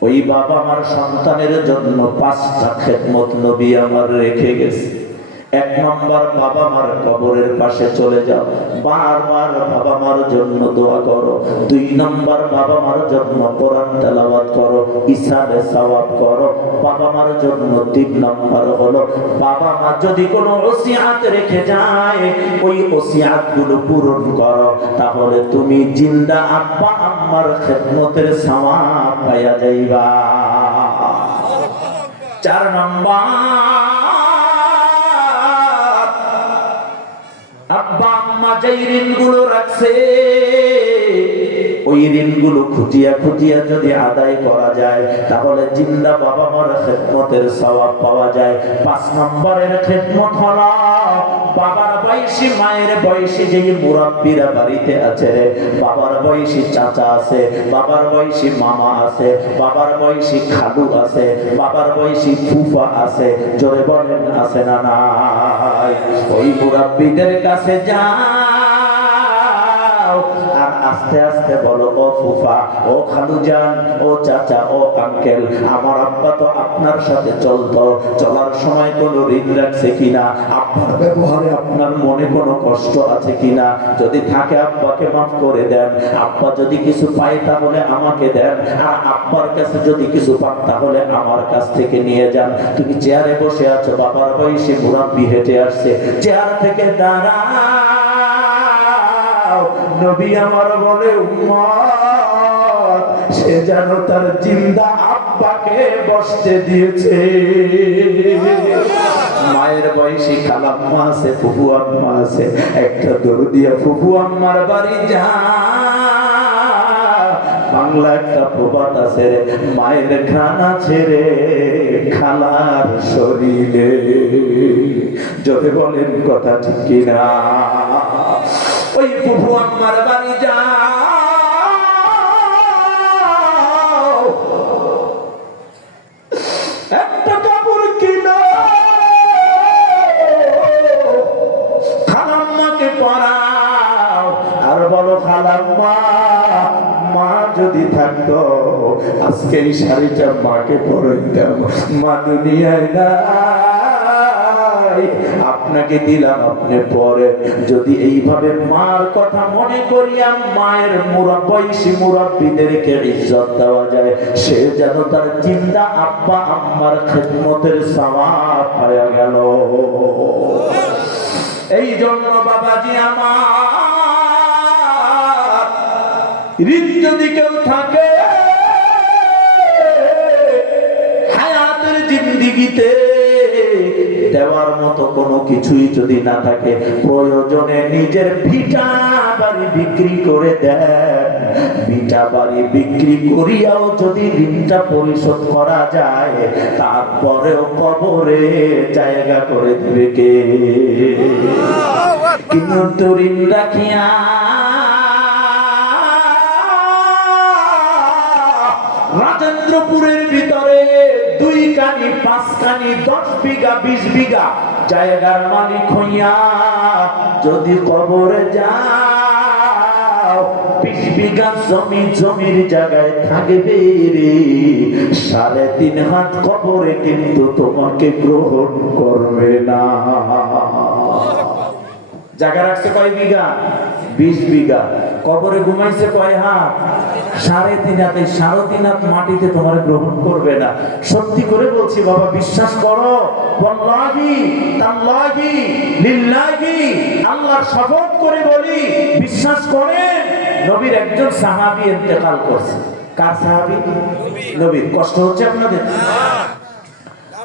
ওই বাবা আমার সন্তানের জন্য 5টা খেদমত নবী আমার রেখে গেছে। 1 নম্বর, বাবা মার কবরের পাশে চলে যাও, বারবার বাবা মার জন্য দোয়া করো। 2 নম্বর, বাবা মার জন্য কোরআন তেলাওয়াত করো, ইসালে সওয়াব করো বাবা মার জন্য। 3 নম্বর হলো, বাবা মা যদি কোনো ওসিয়াত রেখে যায়, ওই ওসিয়াত গুলো পূরণ করো, তাহলে তুমি জিন্দা আব্বা আম্মার খেদমতের সওয়াব পাওয়া যাইবা। 4 নম্বর, আব্বা আম্মা যেই ঋণগুলো রাখছে, ওই ঋণগুলো খুঁজিয়া খুঁজিয়া যদি আদায় করা যায়, তাহলে জিন্দা বাবা মার খেদমতের সওয়াব পাওয়া যায়। 5 নম্বরের খেদমত হলো, বাবার বয়সী মায়ের বয়সী যে মুরাব্বিরা বাড়িতে আছে, বাবার বয়সী চাচা আছে, বাবার বয়সী মামা আছে, বাবার বয়সী খালু আছে, বাবার বয়সী ফুফা আছে, জোরে বলেন আছে না নাই? ওই মুরাব্বিদের কাছে যাও, আর আস্তে আস্তে বলো, ও ফুফা, ও খালুজান, ও চাচা, ও আঙ্কেল, আমার আব্বা তো আপনার সাথে চলতো, চলার সময় কোনো ঋণ রাখছে কিনা, আব্বার ব্যবহারে আপনার মনে কোনো কষ্ট আছে কিনা, যদি থাকে আব্বাকে মাফ করে দেন। আব্বা যদি কিছু পায় তাহলে আমাকে দেন, আর আব্বার কাছে যদি কিছু পান তাহলে আমার কাছ থেকে নিয়ে যান। তুমি চেয়ারে বসে আছো, বাবার বয়সী মুরাব্বি হেঁটে আসছে, চেয়ার থেকে দাঁড়া। নবী আমার বলে, উম্মত, সে যেন তার জিন্দা আব্বাকে বসতে দিয়েছে। মায়ের বয়সী খালাম্মা আছে, ফুফু আম্মা আছে, একটা দৌড় দিয়া ফুফু আম্মার বাড়ি যা। বাংলা একটা প্রবাদ আছে, মায়ের খানা ছেড়ে খালার শরীরে। যদি বলেন কথা ঠিক কিনা? ওই ফুফু আম্মার বাড়ি যাও, একটা কাপড় কিনো, খালাম্মাকে পরাও, আর বলো, খালাম্মা, মা যদি থাকতো আজকে এই শাড়িটা মাকে পরাইতাম, মা দুনিয়ায় নাই, নাই, আপনাকে দিলাম, আপনি পরে যদি এইভাবে মার কথা মনে করিয়া মায়ের বয়সী মুরব্বীদেরকে ইজ্জত দেওয়া যায়, সে যেন তার চিন্তা আব্বা আম্মার খেদমতের সওয়াব পাওয়া গেল। এই জন্য বাবাজি আমার, ঋণ যদি কেউ থাকে হায়াতের জিন্দিগিতে দেওয়ার মতো কোনো কিছুই যদি না থাকে, প্রয়োজনে নিজের ভিটা বাড়ি বিক্রি করে দেন। ভিটা বাড়ি বিক্রি করিয়াও যদি ঋণটা পরিশোধ করা যায়, তারপরেও কবরে জায়গা করে দিবে কে? কিন্তু ঋণ রাখিয়া রাজেন্দ্রপুরের ভিতরে 2 কানি 5 কানি 10 বিঘা 20 বিঘা জায়গার মালিক হইয়া যদি কবরে যাও, 20 বিঘা জমির জায়গায় থাকবে রে, 3.5 হাত কবরে কিন্তু তোমাকে গ্রহণ করবে না। জায়গা রাখছে কয় বিঘা? 20 বিঘা। কবরে ঘুমাইছে কয় হাত? 3.5 হাত। 3.5 হাত মাটিতে তোমার গ্রহণ করবে না। সত্যি করে বলছি বাবা, বিশ্বাস করো, ওয়াল্লাহি তাল্লাহি লিল্লাহি, আল্লাহর শপথ করে বলি, বিশ্বাস করেন, নবীর একজন সাহাবী ইন্তেকাল করছে। কার সাহাবী? নবীর। কষ্ট হচ্ছে আপনাদের?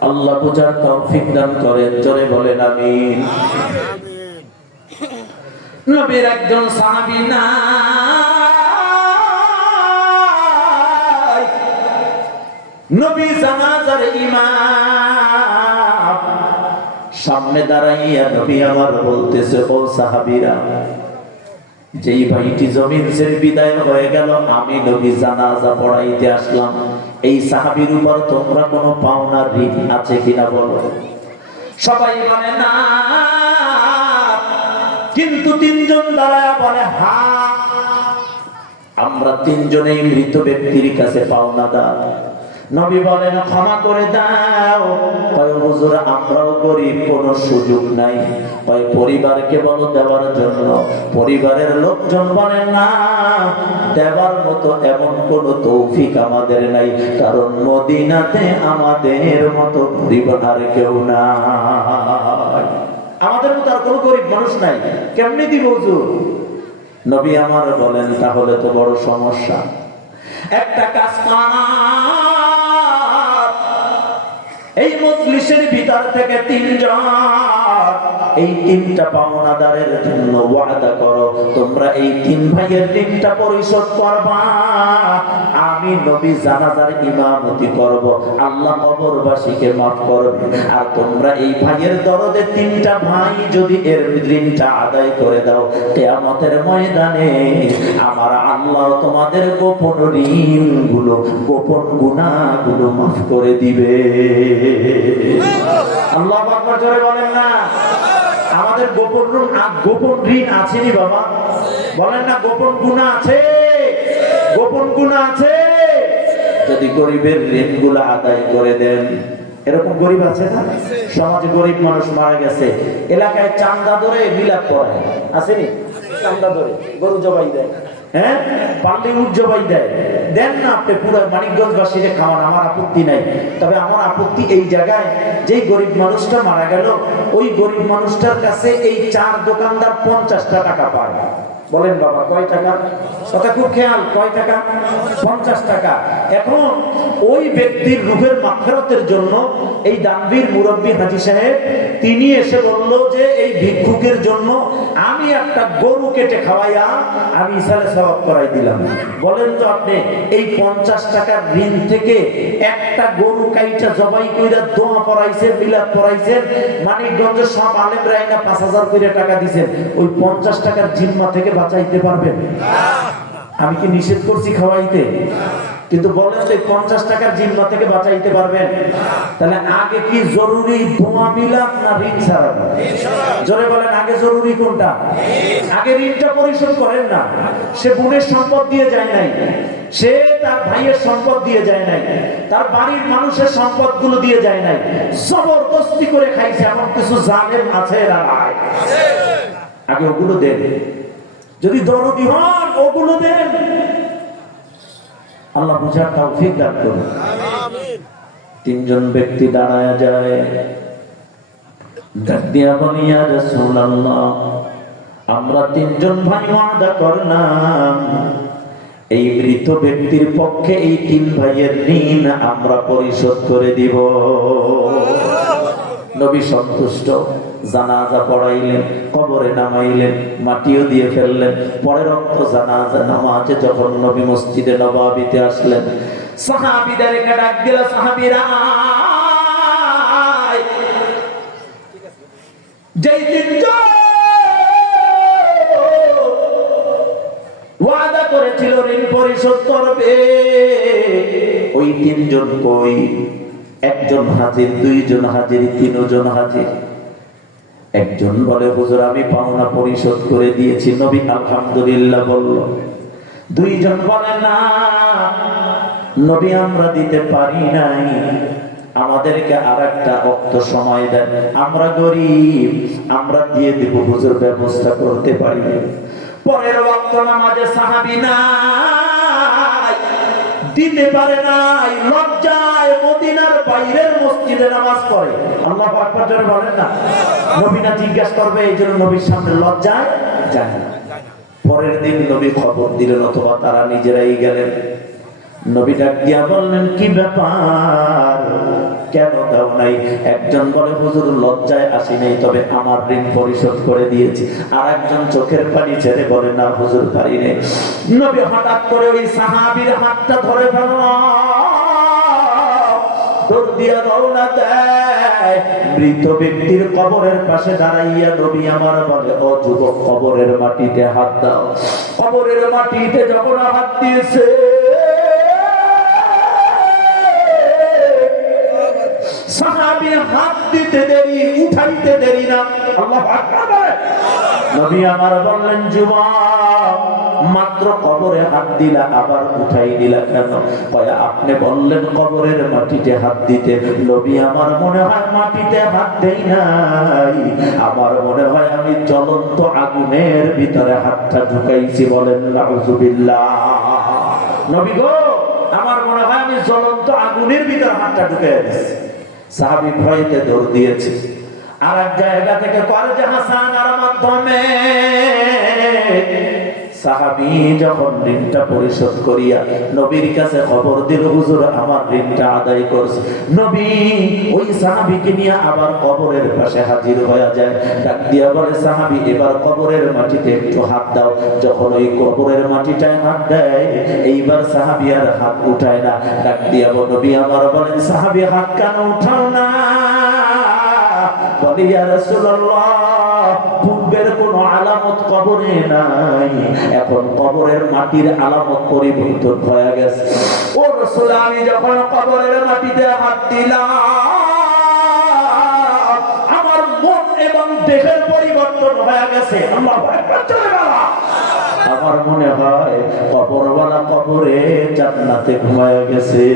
আল্লাহ বুঝার তৌফিক দান করেন, জোরে বলেন আমিন। নবীর একজন সাহাবী না, নবী জানাজার ইমাম, সামনে দাঁড়াইয়া নবী আমার বলতেছে, ও সাহাবীরা, যেই ভাইটি জমিন ছেড়ে বিদায় হয়ে গেল, আমি নবী জানাজা পড়াইতে আসলাম, এই সাহাবীর উপর তোমরা কোনো পাওনা ঋণ আছে কিনা বলো। সবাই বলে না, কিন্তু 3 জন দাঁড়ায় বলে হ্যাঁ, আমরা 3 জনেই মৃত ব্যক্তির কাছে পাওনাদার। নবী বলেন, ক্ষমা করে দাও। কয় হুজুর, আমরাও গরিব, কোনো সুযোগ নাই। কয় পরিবারকে বলো দেওয়ার জন্য। পরিবারের লোকজন বলেন না, দেওয়ার মতো এমন কোন তৌফিক আমাদের নাই, কারণ মদিনাতে আমাদের মতো পরিবার আর কেউ নাই। আমাদের মতো আর কোনো গরিব মানুষ নাই, কেমনি দিব হুজুর? নবী আমার বলেন, তাহলে তো বড় সমস্যা। একটা কাজ করা, এই মজলিসের ভিতর থেকে 3 জন এই 3টা পাওনাদারের জন্য ওয়াদা করো, তোমরা এই 3 ভাইয়ের ঋণটা পরিশোধ করবা। আমি নবী জানাজার ইমামতি করব, আল্লাহ কবরবাসীকে মাফ করবে। আর তোমরা এই ভাইয়ের দরদে 3টা ভাই যদি এর ঋণটা আদায় করে দাও, কিয়ামতের ময়দানে আমার আল্লাহ তোমাদের গোপন ঋণগুলো, গোপন গুনাহগুলো মাফ করে দিবে। আল্লাহু আকবার, জোরে বলেন না। আমাদের গোপন ঋণ আছে নি বাবা? বলেন না, গোপন গুনাহ আছে, গোপন গুনাহ আছে। যদি গরিবের ঋণগুলো আদায় করে দেন, এরকম গরিব আছে না সমাজে? গরিব মানুষ মারা গেছে, এলাকায় চান্দা ধরে মিলাদ পড়ায়, আসেনি? চান্দা ধরে গরু জবাই দেয়, হ্যাঁ, পাল্লি উট জবাই দেয়। দেন না, আপনি পুরো মানিকগঞ্জবাসীরে খাওয়ান, আমার আপত্তি নাই। তবে আমার আপত্তি এই জায়গায়, যেই গরিব মানুষটা মারা গেল, ওই গরিব মানুষটার কাছে এই 4 দোকানদার 50টা টাকা পায়। বলেন বাবা, কয় টাকা? কথা খুব খেয়াল, কয় টাকা? 50 টাকা। এখন ওই ব্যক্তির রূহের মাগফিরাতের জন্য এই দানবীর মুরব্বী হাজী সাহেব তিনি এসে বলল যে এই ভিক্ষুকের জন্য আমি একটা গরু কেটে খাওয়াইয়া আমি ইসালে সওয়াব করাই দিলাম। বলেন তো আপনি, এই 50 টাকার ঋণ থেকে একটা গরু কাইটা জবাই কইরা দোয়া পড়াইছে, মিলাদ পড়াইছে, মানিকগঞ্জের সব আলেমরা আইনা 5000 করে টাকা দিবেন, ওই 50 টাকার জিম্মা থেকে বাঁচাইতে পারবেন? আমি কি নিষেধ করছি খাওয়াইতে? কিন্তু বলেন তো 50 টাকার জিম্মা থেকে বাঁচাইতে পারবেন? তাহলে আগে কি জরুরি দোয়া মিলাদ না ঋণ ছাড়ানো? জোরে বলেন, আগে জরুরি কোনটা? আগে ঋণটা পরিশোধ করেন না। সে বোনের সম্পদ দিয়ে যায় নাই, সে তার ভাইয়ের সম্পদ দিয়ে যায় নাই, তার বাড়ির মানুষের সম্পদগুলো দিয়ে যায় নাই, জবরদস্তি করে খাইছে। এমন কিছু জালেম আছে না? আগে ওগুলো দেন। যদি দরদি হন ওগুলো দেন। আল্লাহ বুঝার তৌফিক দান করুন। তিনজন ব্যক্তি দাঁড়ায় যায়, ডাক দিয়া বলে, ইয়া রাসূলুল্লাহ, আমরা তিনজন ভাই ওয়াদা করলাম এই মৃত ব্যক্তির পক্ষে এই তিন ভাইয়ের ঋণ আমরা পরিশোধ করে দিব। নবী সন্তুষ্ট। জানাজা পড়াইলেন, কবরে নামাইলেন, মাটিও দিয়ে ফেললেন। পরে রক্ত জানাজা নামাজে যখন নবী মসজিদে নববীতে আসলেন, সাহাবীদেরকে ডাক দিল, সাহাবীরা যেই তিনজন ওয়াদা করেছিল ঋণ পরিশোধ করবে, ওই তিনজন কই? একজন হাজির, দুইজন হাজির, তিনজন হাজির। একজন বলে, হুজুর আমি পাওনা পরিশোধ করে দিয়েছি। নবী আলহামদুলিল্লাহ বলল। দুইজন বলে, না নবী আমরা দিতে পারি নাই, আমাদেরকে আরেকটা অক্ত সময় দেন, আমরা গরিব, আমরা দিয়ে দেব হুজুর, ব্যবস্থা করতে পারি। পরের ওয়াক্ত নামাজে সাহাবী নাই, দিতে পারে নাই, লজ্জায় মদিনার বাইরের মসজিদে নামাজ পড়ে। আল্লাহু আকবার জোরে বলেন না। নবী না জিজ্ঞাসা করবে, এই জন্য নবীর সামনে লজ্জায় যায় না। পরের দিন নবী খবর দিলেন, অথবা তারা নিজেরাই গেলেন। নবী ডাক দিয়া বললেন, কি ব্যাপার, কেন দাও নাই? একজন বলে, হুজুর লজ্জায় আসি নাই, তবে আমার ঋণ পরিশোধ করে দিয়েছি। আর একজন চোখের পানি ছেড়ে বলে, না হুজুর পারি নাই। নবী হঠাৎ করে ওই সাহাবীর হাতটা ধরে ফেললেন, দৌড় দিয়া রওনা দেয়। মৃত ব্যক্তির কবরের পাশে দাঁড়াইয়া নবী আমার বলে, ও যুবক, কবরের মাটিতে হাত দাও। কবরের মাটিতে যখন হাত দিয়েছে, সাহাবীর হাত দিতে দেরি, উঠাইতে দেরি না। আল্লাহু আকবার। নবী আমার বললেন, যুবক, মাত্র কবরে হাত দিলা, আবার উঠাই দিলা কেন? কয়, আপনি বললেন কবরের মাটিতে হাত দিতে। নবী আমার মনে হয় মাটিতে হাত দেই নাই, আমার মনে হয় আমি জ্বলন্ত আগুনের ভিতরে হাতটা ঢুকাইছি। বলেন নাউযুবিল্লাহ। নবী গো, আমার মনে হয় আমি জ্বলন্ত আগুনের ভিতরে হাতটা ঢুকাইছি। সাহাবী ভয়তে দৌড় দিয়েছে। আর এক জায়গা থেকে কর্জে হাসানার মাধ্যমে সাহাবী যখন ঋণটা পরিশোধ করিয়া নবীর কাছে খবর দিল, হুজুর আমার ঋণটা আদায় করছে। নবী ওই সাহাবীকে নিয়ে আবার কবরের পাশে হাজির হয়ে যায়। ডাক দিয়া বলে, সাহাবী এবার কবরের মাটিতে একটু হাত দাও। যখন ওই কবরের মাটিটায় হাত দেয়, এইবার সাহাবী আর হাত উঠায় না। ডাক দিয়া বলে, নবী আমার বলেন, সাহাবী হাত কেন উঠাও না? বলে, ইয়া রাসূলুল্লাহ, পূর্বের কোন আলামত কবরে নাই, এখন কবরের মাটির আলামত পরিবর্তন হয়ে গেছে। ও রাসূল, আমি যখন কবরের মাটিতে হাত দিলাম, আমার মন এবং দেহের পরিবর্তন হয়ে গেছে। আল্লাহু আকবার। আমার মনে হয় কবরওয়ালা কবরে জান্নাতে ঘুমায় গেছে।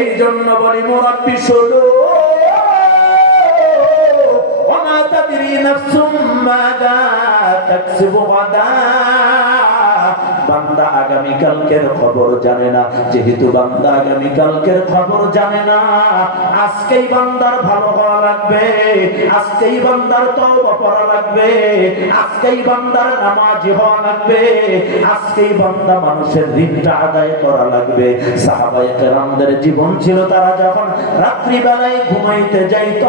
এই জন্য বলি, মুরাব্বি শোনো, বান্দা আগামীকালকের খবর জানে না। যেহেতু বান্দা আগামীকালকের খবর জানে না, আজকেই বান্দার ভালো হওয়া লাগবে, আজকেই বান্দার তওবা করা লাগবে, আজকেই বান্দার নামাজি হওয়া লাগবে, আজকেই বান্দা মানুষের ঋণটা আদায় করা লাগবে। সাহাবায়ে কেরামদের জীবন ছিল, তারা যখন রাত্রিবেলায় ঘুমাইতে যাইত,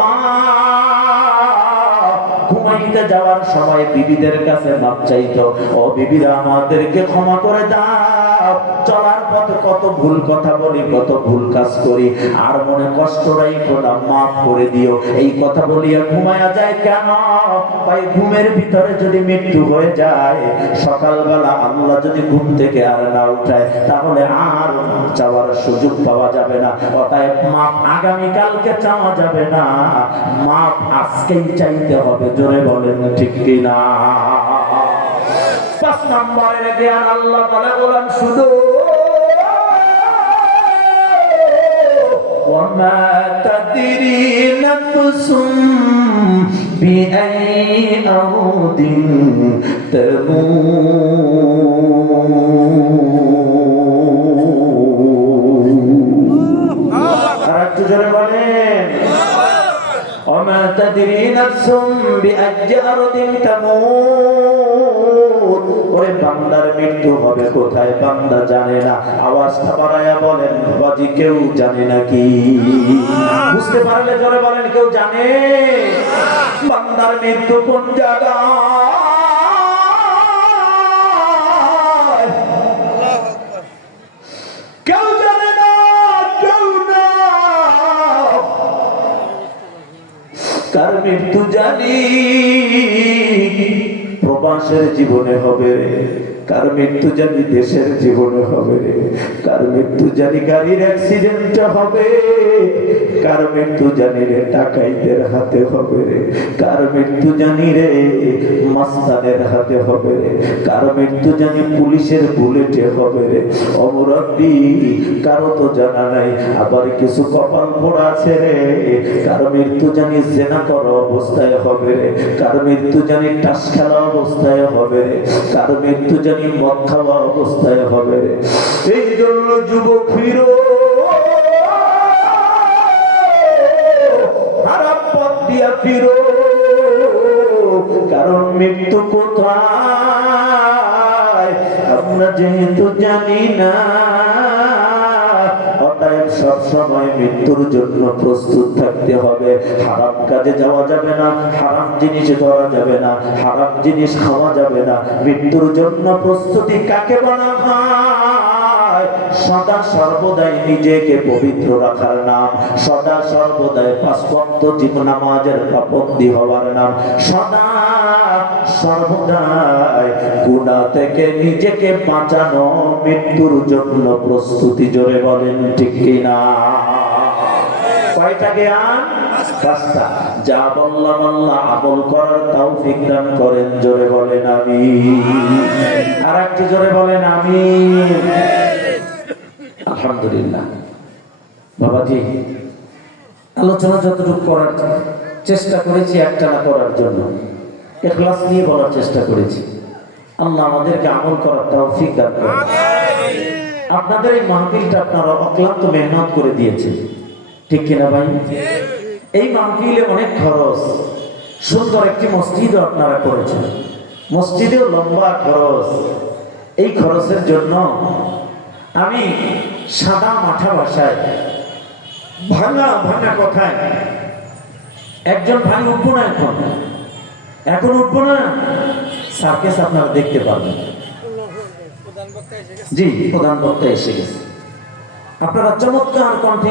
ঘুমাইতে যাওয়ার সময় বিবিদের কাছে মাপ চাইতো, ও বিবিরা আমাদেরকে ক্ষমা করে দাও, চলার পথে কত ভুল কথা বলি, কত ভুল কাজ করি, আর মনে কষ্ট রাখো না, মাফ করে দিও। এই কথা বলিয়া ঘুমায়া যায় কেন? ভাই ঘুমের ভিতরে যদি মৃত্যু হয়ে যায়, সকালবেলা আল্লাহ যদি ঘুম থেকে আর না উঠায়, তাহলে আর চাওয়ার সুযোগ পাওয়া যাবে না। অতএব মাপ আগামীকালকে চাওয়া যাবে না, মাপ আজকেই চাইতে হবে। জোরে বলেন ঠিক কিনা? 5 নম্বরের জ্ঞান আল্লাহ তাআলা বলেন শুধু ওয়ামা তাদরি নাফসুম বিআই আরদিন তামুত। আর একটু জোরে বলেন ওয়ামা তাদরি নাফসুম বিআই আরদিন তামুত। ওই বান্দার মৃত্যু হবে কোথায় বান্দা জানে না। আওয়াজটা বাড়ায়া বলেন বাজি, কেউ জানে নাকি? বুঝতে পারলে জোরে বলেন, কেউ জানে বান্দার মৃত্যু কোন জায়গায়? কেউ জানে না, কেউ না। কার মৃত্যু জানি? প্রবাসের জীবনে হবে রে, কার মৃত্যু জানি দেশের জীবনে হবে রে, কার মৃত্যু জানি গাড়ির অ্যাক্সিডেন্টে হবে, কার মৃত্যু জানি রে ডাকাইতের হাতে হবে রে, কার মৃত্যু জানি রে মাস্তানের হাতে হবে রে, কার মৃত্যু জানি পুলিশের বুলেটে হবে রে। অমরাব্বি কারো তো জানা নাই। আবার কিছু কপাল পোড়া আছে রে, কার মৃত্যু জানি জেনা করা অবস্থায় হবে রে, কার মৃত্যু জানি টাস খেলা অবস্থায় হবে রে, কার মৃত্যু জানি মদ খাওয়া অবস্থায় হবে রে। এই জন্য যুবক ফিরো, খারাপ পথ দিয়া ফিরো, কারণ মৃত্যু কোথায় আমরা যেহেতু জানি না। অতএব সব সময় মৃত্যুর জন্য প্রস্তুত থাকতে হবে। হারাম কাজে যাওয়া যাবে না, হারাম জিনিস ধরা যাবে না, হারাম জিনিস খাওয়া যাবে না। মৃত্যুর জন্য প্রস্তুতি কাকে বলা হয়? সদা সর্বদাই নিজেকে পবিত্র রাখার নাম, সদা সর্বদাই 5 ওয়াক্ত নামাজের পাবন্দী হওয়ার নাম, সদা সর্বদাই গুনাহ থেকে নিজেকে বাঁচানো, মৃত্যুর জন্য প্রস্তুতি। জোরে বলেন ঠিক কিনা? কয়টা জ্ঞান? 5টা। যা বললাম আল্লাহ আমল করার তৌফিক দান করেন। জোরে বলেন আমিন। আর একটু জোরে বলেন আমিন। আলহামদুলিল্লাহ। বাবাজি, আলোচনা যতটুকু করার চেষ্টা করেছি একটানা করার জন্য, ইখলাস নিয়ে বলার চেষ্টা করেছি। আল্লাহ আমাদেরকে আমল করার তৌফিক দান করেন। আপনাদের এই মাহফিলটা আপনারা অক্লান্ত মেহনত করে দিয়েছেন, ঠিক কিনা ভাই? এই মাহফিলে অনেক খরচ, সুন্দর একটি মসজিদও আপনারা করেছেন, মসজিদেও লম্বা খরচ। এই খরচের জন্য আমি সাদা মাঠা ভাষায়, ভাঙা ভাঙা কথায়, একজন ভাই উঠবো না, এখন উঠবো না, সার্কেস আপনারা দেখতে পাবেন। জি, প্রধান বক্তা এসে গেছে। আপনারা চমৎকার কন্ঠে